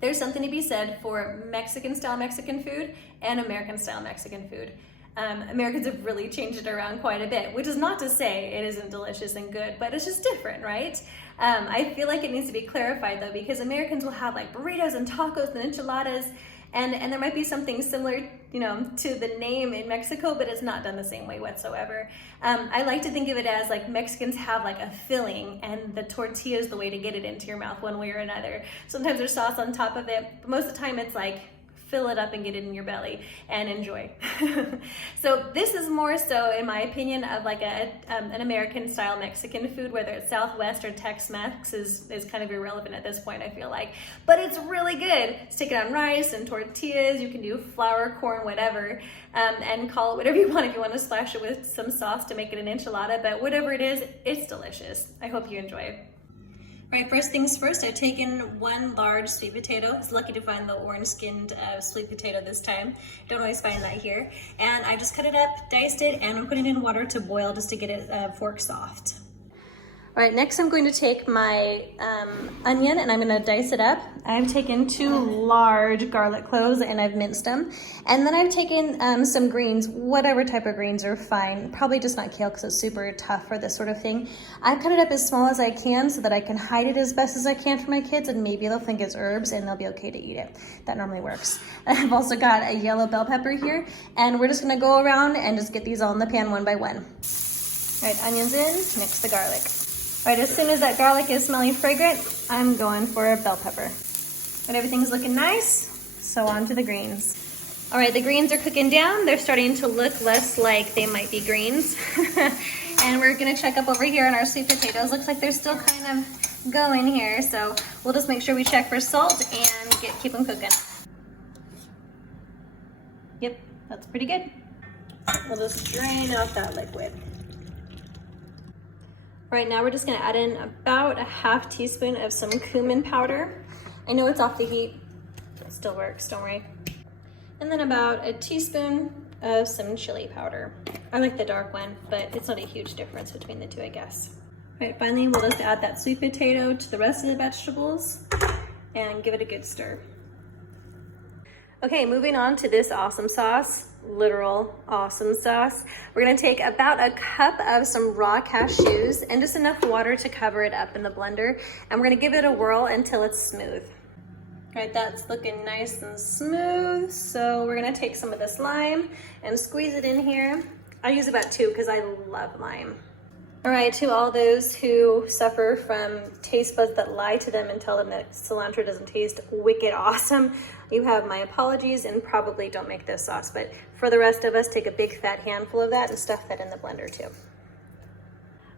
There's something to be said for Mexican style Mexican food and American style Mexican food. Americans have really changed it around quite a bit, which is not to say it isn't delicious and good, but it's just different, right? I feel like it needs to be clarified though, because Americans will have like burritos and tacos and enchiladas, and there might be something similar, you know, to the name in Mexico, but it's not done the same way whatsoever. I like to think of it as like Mexicans have like a filling, and the tortilla is the way to get it into your mouth one way or another. Sometimes there's sauce on top of it, but most of the time it's like fill it up and get it in your belly and enjoy. So this is more so, in my opinion, of like an American style Mexican food. Whether it's Southwest or Tex-Mex is kind of irrelevant at this point, I feel like. But it's really good. Stick it on rice and tortillas. You can do flour, corn, whatever, and call it whatever you want. If you want to splash it with some sauce to make it an enchilada, but whatever it is, it's delicious. I hope you enjoy it. All right, first things first, I've taken one large sweet potato. I was lucky to find the orange-skinned sweet potato this time. Don't always find that here. And I just cut it up, diced it, and I'm putting it in water to boil just to get it fork soft. All right, next I'm going to take my onion and I'm gonna dice it up. I've taken 2 large garlic cloves and I've minced them. And then I've taken some greens, whatever type of greens are fine. Probably just not kale because it's super tough for this sort of thing. I've cut it up as small as I can so that I can hide it as best as I can for my kids, and maybe they'll think it's herbs and they'll be okay to eat it. That normally works. I've also got a yellow bell pepper here, and we're just gonna go around and just get these all in the pan one by one. All right, onions in, mix the garlic. All right, as soon as that garlic is smelling fragrant, I'm going for a bell pepper. And everything's looking nice, so on to the greens. All right, the greens are cooking down. They're starting to look less like they might be greens. And we're gonna check up over here on our sweet potatoes. Looks like they're still kind of going here, so we'll just make sure we check for salt and keep them cooking. Yep, that's pretty good. We'll just drain out that liquid. All right, now we're just gonna add in about a ½ teaspoon of some cumin powder. I know it's off the heat, it still works, don't worry. And then about a teaspoon of some chili powder. I like the dark one, but it's not a huge difference between the two, I guess. All right, finally, we'll just add that sweet potato to the rest of the vegetables and give it a good stir. Okay, moving on to this awesome sauce. Literal awesome sauce. We're gonna take about a cup of some raw cashews and just enough water to cover it up in the blender, and we're gonna give it a whirl until it's smooth. All right, that's looking nice and smooth, so we're gonna take some of this lime and squeeze it in here. I use about 2 because I love lime. All right, to all those who suffer from taste buds that lie to them and tell them that cilantro doesn't taste wicked awesome, you have my apologies, and probably don't make this sauce. But for the rest of us, take a big fat handful of that and stuff that in the blender too.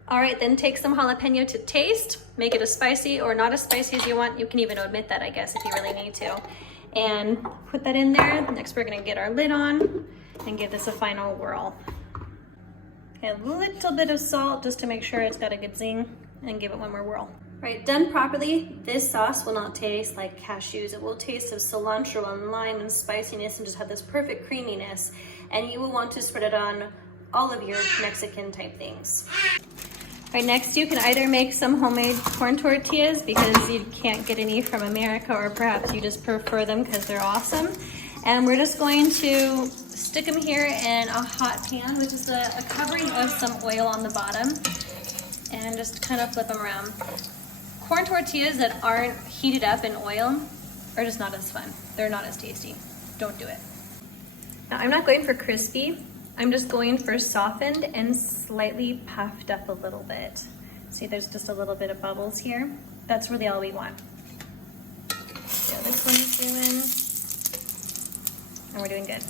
All right, then take some jalapeno to taste. Make it as spicy or not as spicy as you want. You can even omit that, I guess, if you really need to. And put that in there. Next, we're gonna get our lid on and give this a final whirl. A little bit of salt just to make sure it's got a good zing, and give it one more whirl. Right, done properly, this sauce will not taste like cashews. It will taste of cilantro and lime and spiciness and just have this perfect creaminess. And you will want to spread it on all of your Mexican type things. All right, next you can either make some homemade corn tortillas because you can't get any from America, or perhaps you just prefer them because they're awesome. And we're just going to stick them here in a hot pan with just a covering of some oil on the bottom, and just kind of flip them around. Corn tortillas that aren't heated up in oil are just not as fun. They're not as tasty. Don't do it. Now, I'm not going for crispy. I'm just going for softened and slightly puffed up a little bit. See, there's just a little bit of bubbles here. That's really all we want. So this one's doing, and we're doing good.